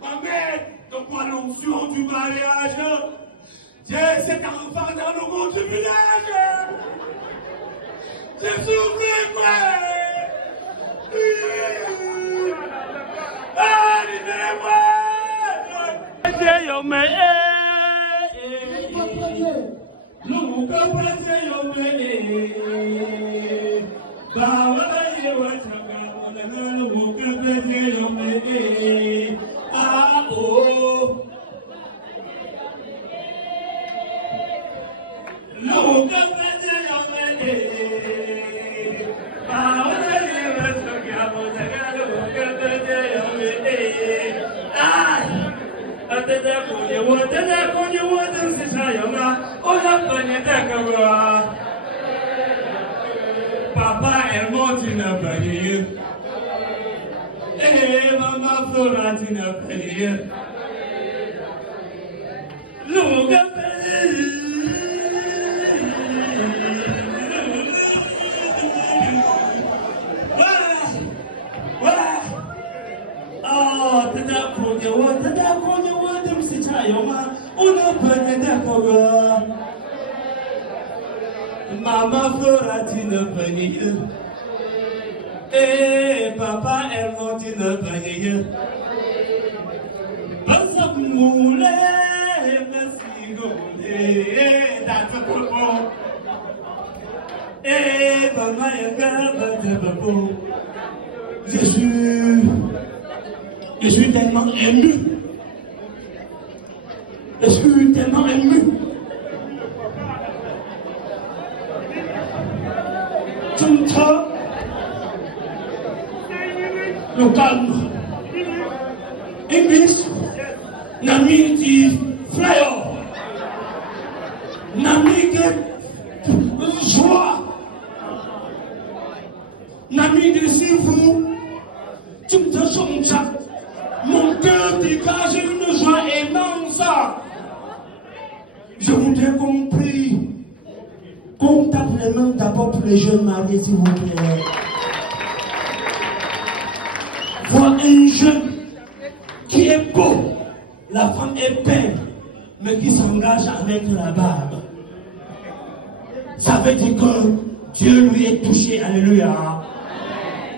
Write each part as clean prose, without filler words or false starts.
Ma mère, donc pour l'onction du mariage, j'ai cet enfant dans le monde du village. J'ai soufflé, frère. Libérez-moi. Papa est mort d'une famille. Et maman Flora d'une famille. Maman Flora d'une famille. Et papa est mort d'une famille. Je suis tellement ému. Je suis tellement ému. Le calme. English. Nami dit frère. Nami dit joie. Nami dit si vous. Tu me dis mon cœur dégage une joie immense. Je voudrais qu'on prie. Qu'on tape les mains d'abord pour les jeunes mariés, s'il vous plaît. Voir un jeune qui est beau, la femme est belle, mais qui s'engage avec la barbe. Ça veut dire que Dieu lui est touché. Alléluia.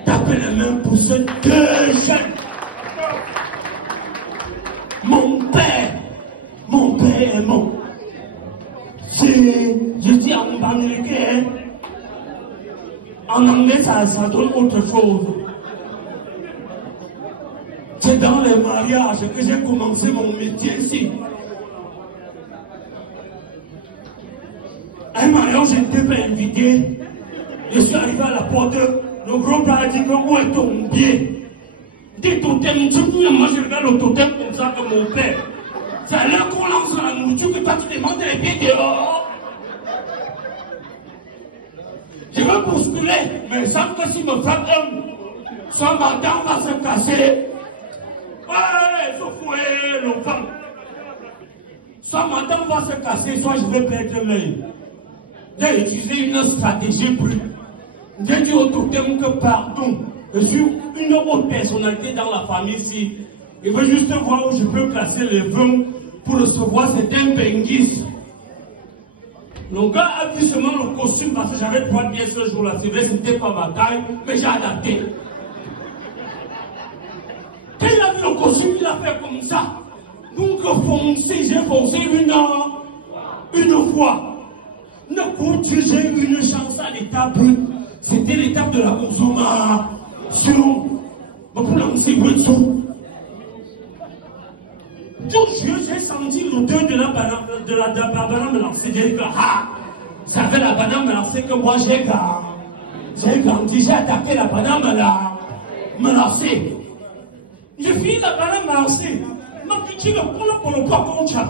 Tapez les mains pour ces deux jeunes. Mon père est mort. Je dis en américain, en anglais ça donne autre chose. C'est dans les mariages que j'ai commencé mon métier ici. Un mariage, je n'étais pas invité. Je suis arrivé à la porte. Le gros père a dit que où est ton pied? Des totems, moi je regarde le totem comme ça comme mon père. C'est à l'heure qu'on lance la nourriture que toi tu demandes les pieds dehors. Je veux bousculer, mais sans que si me frappe soit ma dent va se casser. Ouais, il faut fouer l'enfant. Soit ma dent va se casser, soit je vais perdre l'œil. J'ai utilisé une stratégie plus. J'ai dit au totem que pardon, je suis une autre personnalité dans la famille ici. Il veut juste voir où je peux placer les vins pour recevoir certains benguis. Le gars a vu seulement le costume parce que j'avais trois pièces ce jour-là. C'est vrai, ce n'était pas ma taille, mais j'ai adapté. Quand il a vu le costume, il a fait comme ça. Donc j'ai foncé une fois. J'ai eu une chance à l'étape. C'était l'étape de la consommation. Pour lancer le dessous. J'ai senti l'odeur de la banane me lancer. J'ai dit que ça fait la banane me lancer que moi j'ai grandi, j'ai attaqué la banane me lancer. J'ai fini la banane me lancer. Ma petite pour le pas comme ça.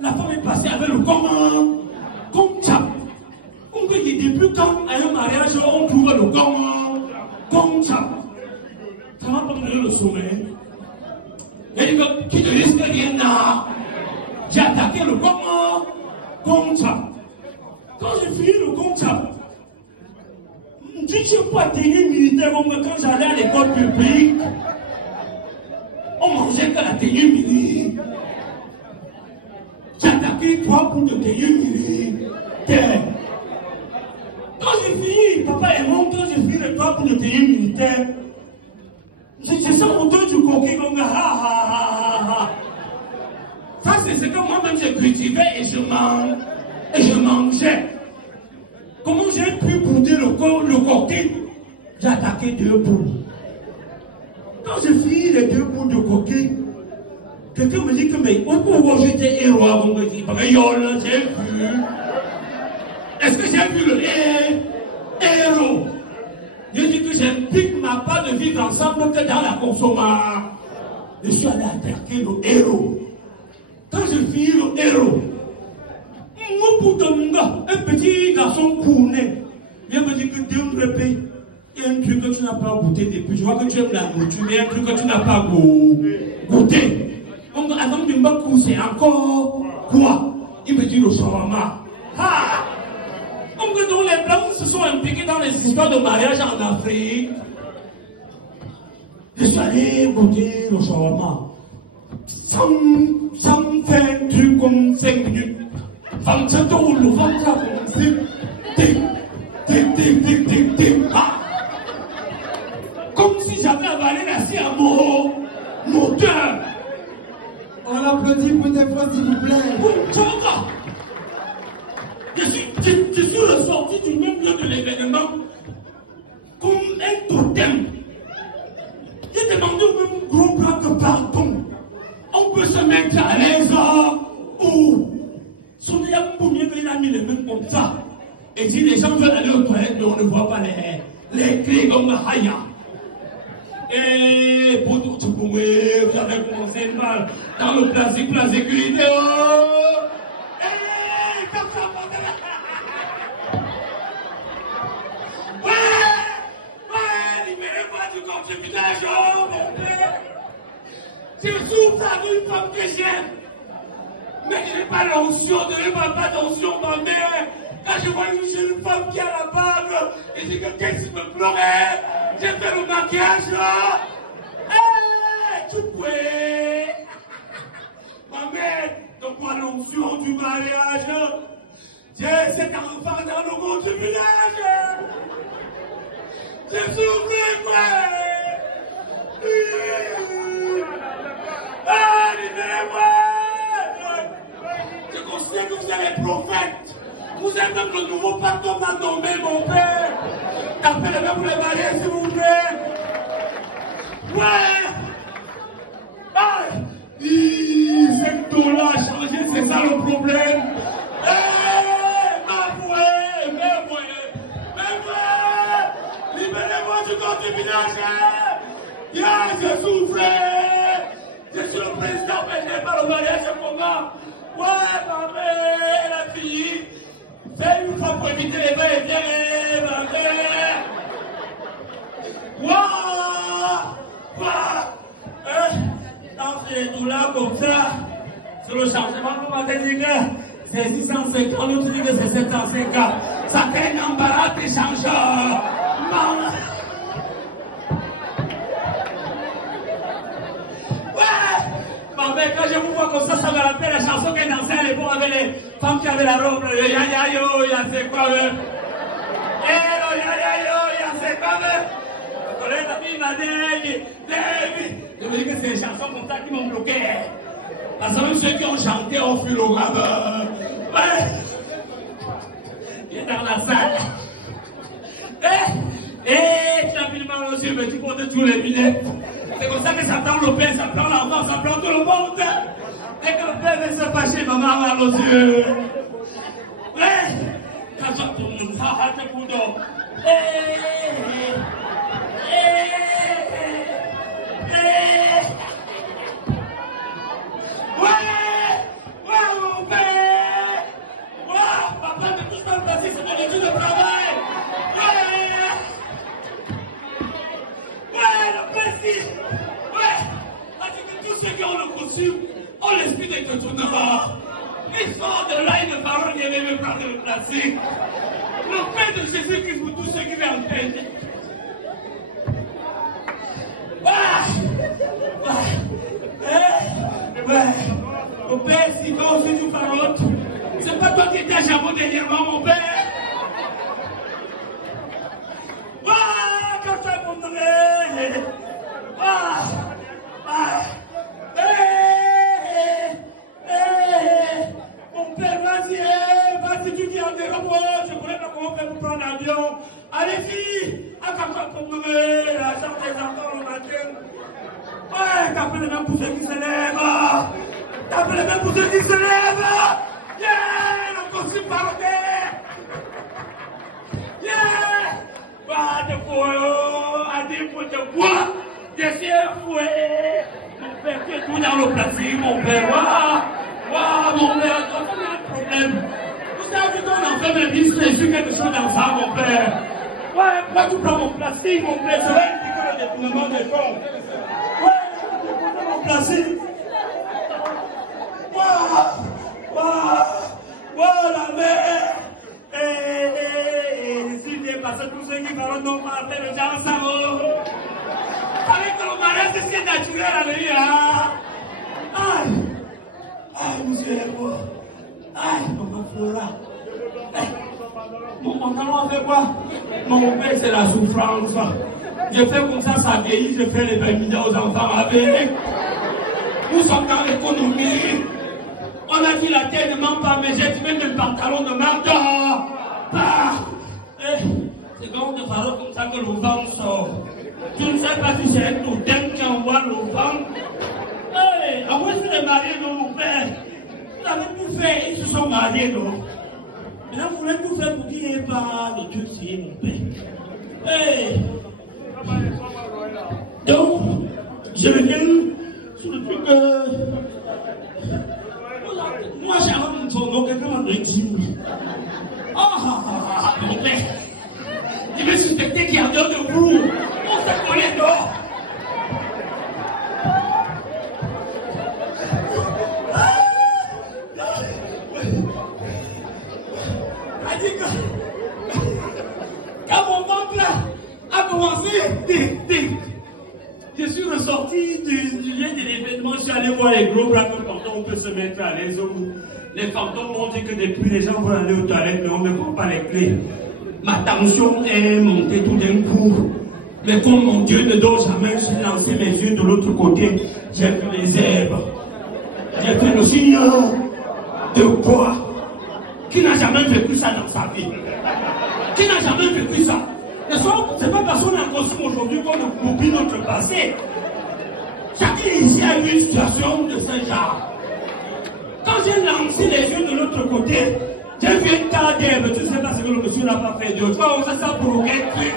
La femme est passée avec le comme ça. On dit depuis quand à un mariage on trouve le comme ça. Ça m'a pas donné le sommeil. Il dit que tu ne risques rien là. J'ai attaqué le comme ça. Quand j'ai fini le comme ça, je ne suis pas tenue militaire comme quand j'allais à l'école publique. On mangeait mangé que la tenue mini. J'ai attaqué 3 coups de tenue mini. Quand j'ai fini, papa est mort, quand j'ai fini les 3 coups de tenue militaire, je sens autour du coquille comme ça, Ça, c'est ce que moi-même j'ai cultivé et je mangeais. Comment j'ai pu bouder le coquille? J'ai attaqué 2 boules. Quand j'ai fini les 2 boules de coquille, quelqu'un me dit que, mais pourquoi j'étais héros avant de dire, mais yole, j'ai vu. Est-ce que j'ai vu le héros? Je dis que j'implique ma part de vivre ensemble que dans la consommation. Je suis allé attaquer le héros. Quand je finis le héros, un petit garçon couné vient me dire que Dieu me paye. Il y a un truc que tu n'as pas goûté depuis. Je vois que tu aimes la nourriture, mais il y a un truc que tu n'as pas goûté. Donc, avant de me pousser encore quoi? Il me dit le shawarma. Donc, les Blancs se sont impliqués dans les histoires de mariage en Afrique. Je suis allé goûter le shawarma. Sans faire un truc comme 5 minutes. Comme si j'avais avalé la scie à mon moteur. On l'applaudit pour des fois, s'il vous plaît. Je suis ressorti du même lieu de l'événement comme un totem. J'ai demandé au même gros bras que pardon. On peut se mettre à l'aise où son il a mis les mains comme ça. Et dit les gens veulent aller aux toilettes, mais on ne voit pas les clés comme Haya. Et pour tout ce que vous avez commencé mal dans le plastique sécurité. Libérez-moi du corps de village, mon père. Je souffre avec une femme que j'aime. Mais je n'ai pas l'onction, je n'ai pas d'onction, ma mère. Quand je vois une jeune femme qui a la bague, et j'ai quelqu'un qui me pleurait, j'ai fait le maquillage là. Tu pouvais. Ma mère, de quoi l'onction du mariage? J'ai cet enfant dans le monde du village. Je souffre, quoi. Libérez-moi. Je considère que vous êtes les prophètes. Vous êtes même le nouveau patron m'a nommé, mon père. Appelez-moi pour les marier, s'il vous plaît. Ouais. 10 dollars changé, c'est ça le problème. Libérez-moi du corps du village. Je souffre. Je suis le président, mais je n'ai pas le mariage comment. Ouais, ma mère, la fille. C'est une fois pour éviter les mains et bien, ma mère. Dans ces douleurs comme ça, sur le changement, on va te dire que c'est 650, nous dit que c'est 750. Ça fait un embarras d'échangeur. Quand je vous vois comme ça me rappelle la chanson qu'elle dansait à l'époque avec les femmes qui avaient la robe. Ya ya yo, ya c'est quoi le? Hello, ya ya yo, ya c'est quoi le? Je me dis que c'est les chansons comme ça qui m'ont bloqué. Parce que même ceux qui ont chanté ont fui le graveur. Il est dans la salle. Tu as filmé aux yeux, mais tu portes tous les billets. C'est comme ça que ça prend le père, ça prend l'enfant, ça prend tout le monde. Dès que le père veut se fâcher, maman va aux yeux. Quand ça tourne, ça hâte le coup d'eau. Mon père. Papa, de tout ça, c'est mon étude de travail. Le petit. Parce que tous ceux qui ont le costume ont l'esprit de détournement. Ils sortent de là, ils ne parlent rien, ils me prennent le plastique. Le Père de Jésus-Christ pour tous ceux qui viennent en paix. était à Jambon dernièrement, mon père. Quand tu as montré. Mon père, vas-y, tu viens de moi. Je voulais pas qu'on fait pour prendre l'avion. Allez-y, à quand tu as montré la chambre des enfants au matin. Ouais, t'as fait les mêmes pour ceux qui se lèvent. T'as fait les mêmes pour ceux qui se lèvent. Yeah, le costume parodé. Yeah. Bah, de quoi, à des fois de quoi, des fouets. Mon père, tu es tout dans le plastique, mon père. Waouh, mon père, on a un problème. Vous savez qu'on en fait même dire c'est quelque chose dans ça, mon père. Ouais, pourquoi tu prends mon plastique, mon père? Je vais indiquer le détournement des fonds. Ouais, je prends mon plastique. Waouh, la mère. Si j'ai passé tous ceux qui parlent non pas les gens savent. Avec le mariage, c'est ce qui est naturel à lui, hein. Aïe, monsieur Ebo. Aïe, maman Flora. Mon pantalon a fait quoi? Mon père, c'est la souffrance. Je fais comme ça vieillit, je fais les bains aux enfants avec. Nous sommes dans l'économie. On a dit la terre ne ment pas, mais j'ai trouvé le pantalon de marteau. C'est donc de parler comme ça que le vent sort. Je ne sais pas si c'est un totem qui envoie le vent. En vrai, c'est les mariés de mon père. Vous avez tout fait, ils se sont mariés, non? Maintenant, vous voulez tout faire pour qu'il n'y ait pas de Dieu, c'est mon père. Donc, je reviens sur le truc moi, j'ai un nom, quelqu'un m'a dit. Mon père. Je me suis suspecté qu'il y a deux de vous. On se connaît dehors. Quand mon oncle a commencé, je suis ressorti du lieu de l'événement, je suis allé voir les gros bras comme on peut se mettre à l'aise. Les fantômes m'ont dit que depuis les gens vont aller aux toilettes, mais on ne prend pas les clés. Ma tension est montée tout d'un coup. Mais comme mon Dieu ne dort jamais, j'ai lancé mes yeux de l'autre côté, j'ai vu les herbes. J'ai fait le signe de quoi? Qui n'a jamais vécu ça dans sa vie? Qui n'a jamais vécu ça? C'est pas parce qu'on est en costume aujourd'hui qu'on oublie notre passé. Chacun ici a eu une situation de ce genre. Quand j'ai lancé les yeux de l'autre côté, j'ai vu un tas d'herbes. Tu ne sais pas ce que le monsieur n'a pas fait d'autre. Oh, ça pour un truc.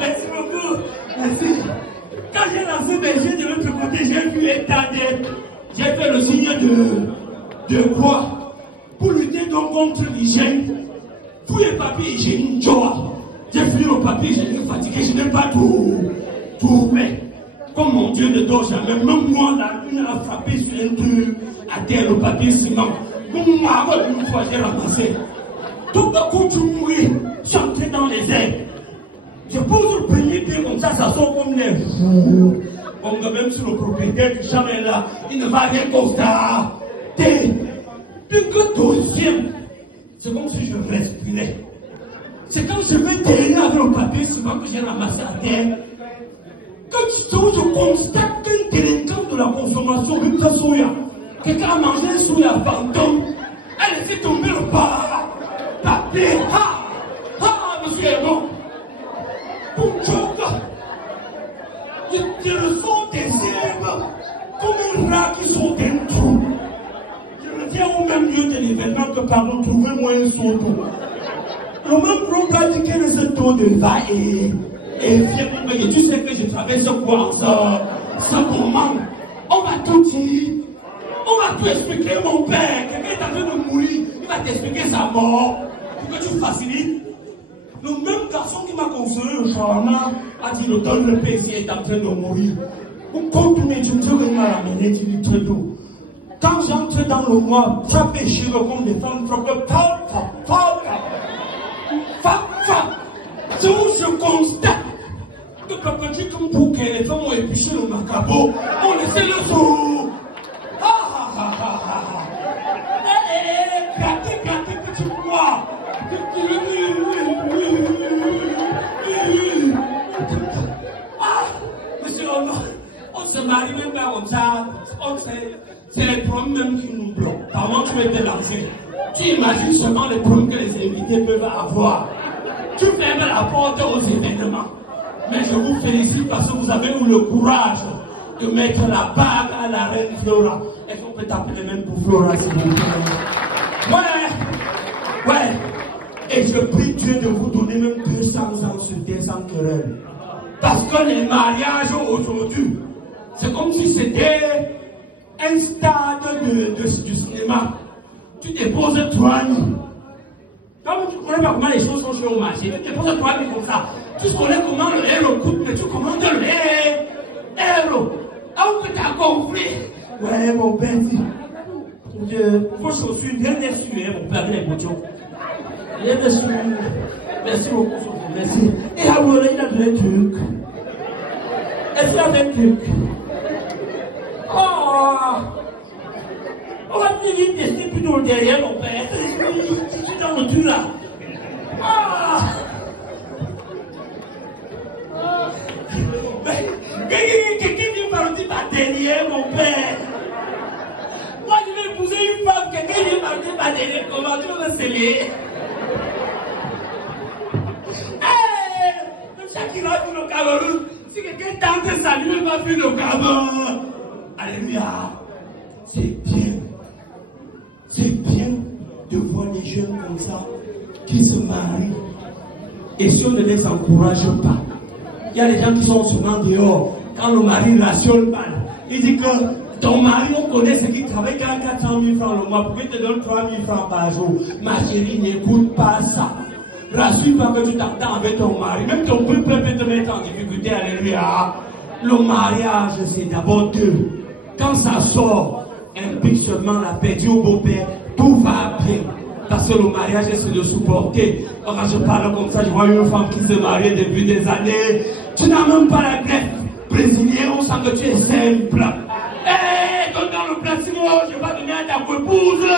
Merci beaucoup. Merci. Quand j'ai lancé mes yeux de l'autre côté, j'ai vu un tas d'herbes. J'ai fait le signe de quoi? Pour lutter donc contre l'hygiène. Pour les papiers hygiéniques, j'ai fini le papier hygiénique fatigué, je n'ai pas tout fait. Comme mon Dieu ne dort jamais, même moi, la lune a frappé sur un truc à terre, le papier ciment. Comme moi, une fois, j'ai ramassé. Donc, quand tu mouris, chanter dans les airs. Je pose le premier pied comme ça sort comme les fous. Comme même sur le propriétaire du champ est là, il ne va rien constater. Puis que deuxième, c'est comme si je respirais. C'est comme si je me derrière avec le papier ciment que j'ai ramassé à terre. Quand je constate qu'un délinquant de la consommation de la soya, quelqu'un a mangé un soya fantôme, elle fait tomber le papier. Monsieur Héron, pour choquer, je le sens des herbes comme un rat qui sort d'un trou. Je me tiens au même lieu de l'événement que pardon, trouvez-moi un seau d'eau. Le même groupe a dit qu'il est ce taux de va et bien, tu sais que je traverse quoi en ce moment. On m'a tout dit. On m'a tout expliqué, mon père. Quelqu'un est en train de mourir. Il va t'expliquer sa mort. Pour que tu facilites. Le même garçon qui m'a consolé le charmant a dit le don le PC est en train de mourir. Pour continuer, tu me dis qu'il m'a ramené, tu dis très doux. Quand j'entre dans le mois, frapper chez le comme des femmes, je constate que quand tu comme pour que les femmes ont épluché le macabre, on laissait le sou. Monsieur, on se marie même pas comme ça. C'est les problèmes qui nous bloquent. Comment tu étais lancé? Tu imagines seulement les problèmes que les invités peuvent avoir. Tu fermes la porte aux événements. Mais je vous félicite parce que vous avez eu le courage de mettre la bague à la reine Flora. Est-ce qu'on peut t'appeler même pour Flora, s'il vous plaît? Ouais. Et je prie Dieu de vous donner même 200 ans sur des sans querelle. Parce que les mariages aujourd'hui, c'est comme si c'était un stade du cinéma. Tu déposes 3 000. Comme tu ne connais pas comment les choses sont chez au marché, tu déposes 3 000 comme ça. Tu connais comment le héros coûte, mais tu commandes le héros. On peut t'as compris. Ouais, mon père, faut chaussure, viens d'essuyer, mon père, avec les boutons. Viens d'essuyer. Merci beaucoup, merci. Et alors, il a donné un truc. Est-ce qu'il a donné un truc? On va te dire, t'es plutôt derrière, mon père. Je suis dans le truc là. Quelqu'un vient parler ma derrière, mon père. Moi, je vais épouser une femme, quelqu'un vient parler ma derrière, comment tu veux me sceller? Shakira pour le Cameroun. Si quelqu'un tente de saluer, il va plus le Cameroun. Alléluia. C'est bien de voir des jeunes comme ça qui se marient. Et si on ne les encourage pas, il y a des gens qui sont souvent dehors. Quand le mari rationne mal, il dit que ton mari, on connaît ce qui travaille 400 000 francs le mois, pourquoi il te donne 3 000 francs par jour? Ma chérie, n'écoute pas ça. Rassure-toi que tu t'entends avec ton mari. Même ton peuple peut te mettre en difficulté. Alléluia. Le mariage, c'est d'abord 2. Quand ça sort, implique seulement la paix. Dis au beau-père, tout va bien. Parce que le mariage, c'est de supporter. Quand je parle comme ça, je vois une femme qui se marie depuis des années. Tu n'as même pas la greffe brésilienne. On sent que tu es simple. Donne dans le placement, je vais donner à ta épouse.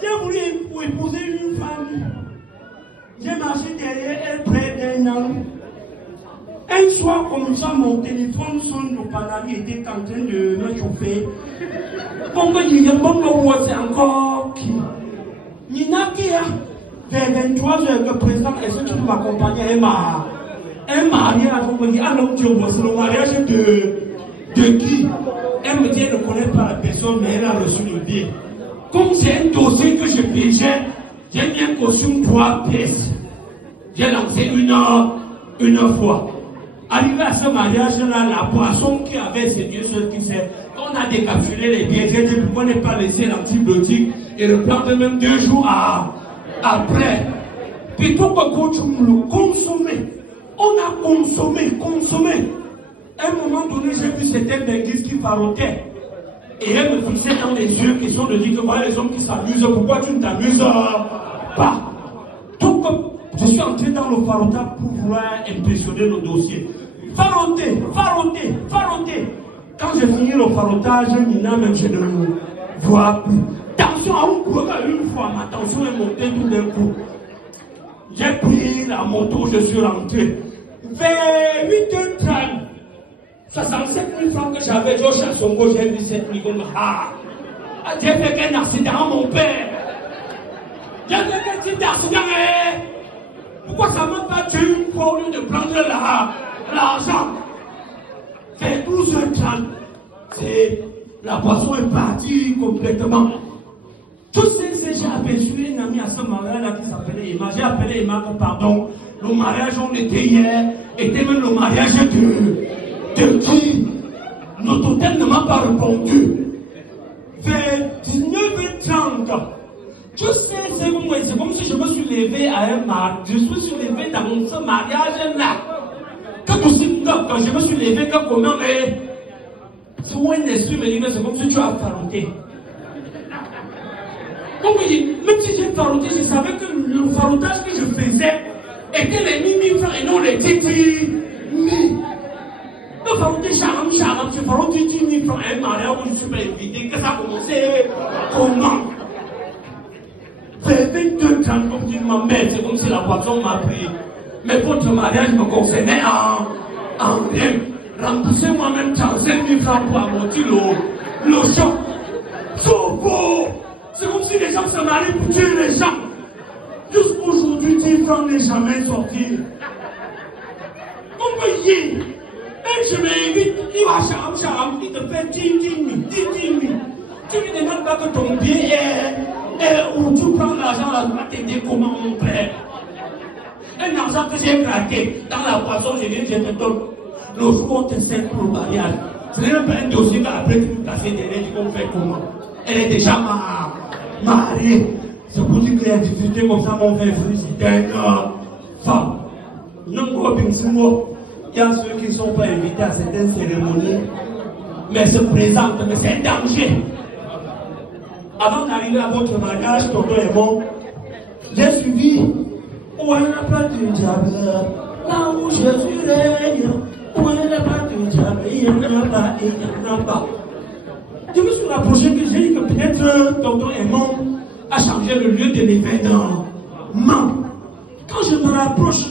J'ai voulu épouser une femme. J'ai marché derrière elle près d'un an. Un soir comme ça, mon téléphone sonne, le panavi était en train de me chauffer. Comme je dis, c'est encore qui? Nina qui a vers 23h, le président, est-ce que tu peux m'accompagner? Un mariage, on me dit, ah non, Dieu, c'est le mariage de qui? Elle me dit, elle ne connaît pas la personne, mais elle a reçu le billet. Comme c'est un dossier que je pigeais, j'ai mis un costume 3 pièces. J'ai lancé une fois. Arrivé à ce mariage-là, la poisson qui avait, c'est Dieu seul qui sait. On a décapsulé les billets. J'ai dit, pourquoi ne pas laisser l'antibiotique et le prendre même 2 jours après. Plutôt que tu me le consommer. On a consommé. À un moment donné, j'ai vu cette église qui parotait. Et elle me fixait dans les yeux, question de dire que voilà les hommes qui s'amusent, pourquoi tu ne t'amuses pas? Donc, je suis entré dans le farotage pour vouloir impressionner le dossier. Faroter. Quand j'ai fini le farotage, Nina, même je ne vois plus. Tension à une fois, ma tension est montée tout d'un coup. J'ai pris la moto, je suis rentré. Vers 8h30. 67 000 francs que j'avais, j'ai cherché son gauche, j'ai vu 7 000 francs. J'ai fait qu'un accident, mon père. J'ai fait qu'un petit accident, pourquoi ça m'a pas tué une fois au lieu de prendre l'argent? Vers 12h30, la poisson est partie complètement. Tout ce j'ai aperçu une amie à ce mariage-là qui s'appelait Emma. J'ai appelé Emma, pardon, le mariage où on était hier, était même le mariage de qui? Notre hôtel ne m'a pas répondu. Vers 19h30, tu sais, c'est comme si je me suis levé à un mariage. Je me suis levé dans ce mariage-là. Quand je me suis levé, comment, mais c'est où un esprit me dit, mais c'est comme si tu as farouté. Donc je dis, même si j'ai farouté, je savais que le faroutage que je faisais était les 1000 francs et non les 10 000. Le tu feras 10 000 francs à un mariage où je suis pas invité. Que ça a commencé comment? J'ai 22 ans, comme dit ma mère, c'est comme si la boisson m'a pris. Mais votre mariage me concernait en rien. Rembourser moi-même 35 000 francs pour amortir le choc. C'est comme si les gens se marient pour tuer les gens. Jusqu'aujourd'hui, 10 francs n'est jamais sorti. Vous voyez, même je m'invite, il va charam, il te fait 10 000. Tu ne me demandes pas que ton billet est où tu prends l'argent là, tu vas t'aider comment mon père. Un argent que j'ai craqué dans la boisson, je te donne. Le jour où on te sert pour le mariage, ce n'est pas un dossier qu'après tu nous casses derrière, tu vas faire comment? Elle est déjà mariée. C'est pour dire qu'il y a des difficultés comme ça, mon frère, c'était une femme. Non, il y a ceux qui ne sont pas invités à certaines cérémonies, mais se présentent, mais c'est un danger. Avant d'arriver à votre mariage, tonton et moi, j'ai suivi où elle n'a pas de diable, là où Jésus règne, où elle n'a pas de diable, il n'y en a pas, il n'y en a pas. Je me suis rapproché que j'ai dit que peut-être tonton et moi a changé le lieu de l'événement. Quand je me rapproche,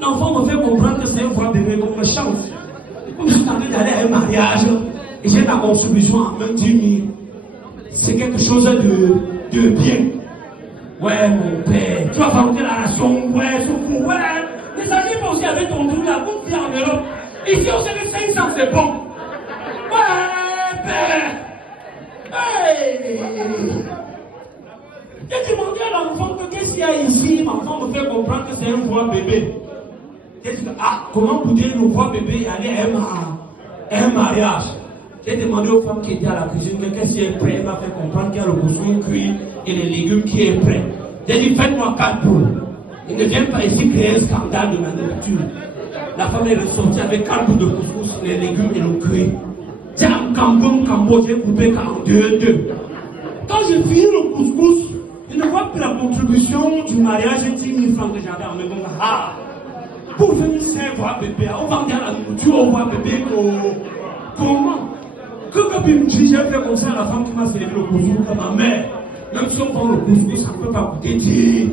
l'enfant me fait comprendre que c'est un vrai bébé, donc me chante. Comme je suis en train d'aller à un mariage, et j'ai ma contribution en même 10 000. C'est quelque chose de bien. Ouais, mon père, tu vas fabriquer la ration, ouais, souffle, ouais. Ne s'agit pas aussi avec ton truc là, vous qui en Europe. Ici, on sait que 500, c'est bon. Ouais, père. Hey. J'ai demandé à l'enfant que qu'est-ce qu'il y a ici. L'enfant me fait comprendre que c'est un vrai bébé. J'ai dit, comment pouvez le voir bébé aller à un mariage? J'ai demandé aux femmes qui étaient à la cuisine qu'est-ce qui est prêt. Elle m'a fait comprendre qu'il y a le couscous cuit et les légumes qui est prêt. J'ai dit, faites-moi 4 poules. Ils ne viennent pas ici créer un scandale de la nourriture. La femme est ressortie avec 4 bouts de couscous, les légumes et le cuit. J'ai un cambo, j'ai coupé en deux. Quand j'ai fini le couscous, je ne vois plus la contribution du mariage et 10 000 francs que j'avais en même temps. Pour venir servir bébé, on va dire la nourriture, on voit bébé, comment? Que me dit, j'ai fait comme ça à la femme qui m'a servi le couscous, à ma mère. Même si on prend le couscous, ça ne peut pas coûter 10.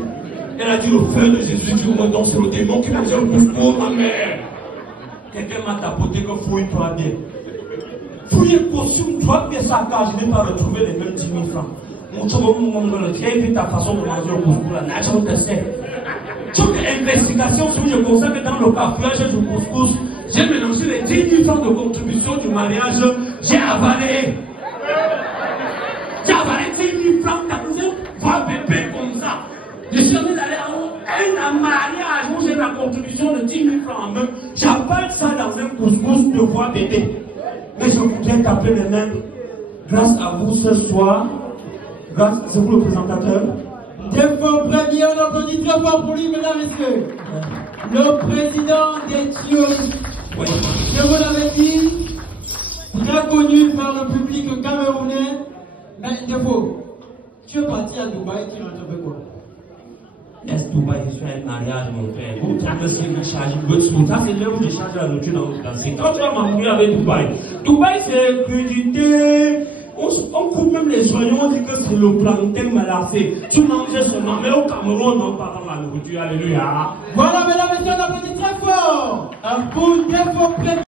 Elle a dit le feu de Jésus qui redonne sur le démon qui m'a dit le couscous, ma mère. Quelqu'un m'a tapoté que fouille-toi bien. Fouille le costume, toi bien saccage, je ne vais pas retrouver les mêmes 10 000 francs. Mon chum, j'ai vu ta façon de manger le couscous, la nature de sel. Toute investigation, si je constate que dans le cafouillage du couscous, j'ai mélangé les 10 000 francs de contribution du mariage, j'ai avalé 10 000 francs dans un bébé comme ça. Je suis en train d'aller à un mariage où j'ai la contribution de 10 000 francs en main. J'avale ça dans un couscous de voix bébé. Mais je voudrais taper les mains grâce à vous ce soir. C'est vous le présentateur. Des fois, premier, on applaudit très fort pour lui, mesdames et messieurs. Le président d'Éthiopie. Oui. Je vous l'avais dit, très connu par le public camerounais. Mais Debo, tu es parti à Dubaï, tu rentres avec quoi? Est-ce que Dubaï, je suis un mariage, mon frère? Vous traversez si vous chargez votre sous. Ça, c'est là où je charge la nourriture dans ces. Quand tu vas m'embrouiller avec Dubaï, Dubaï, c'est crédité. On coupe même les joyaux, on dit que c'est le plantain malacé. Tu manges seulement, mais au Cameroun, on parle pas la nourriture. Alléluia. Voilà, mesdames et messieurs, on applaudit très fort. Un coup d'effort plein.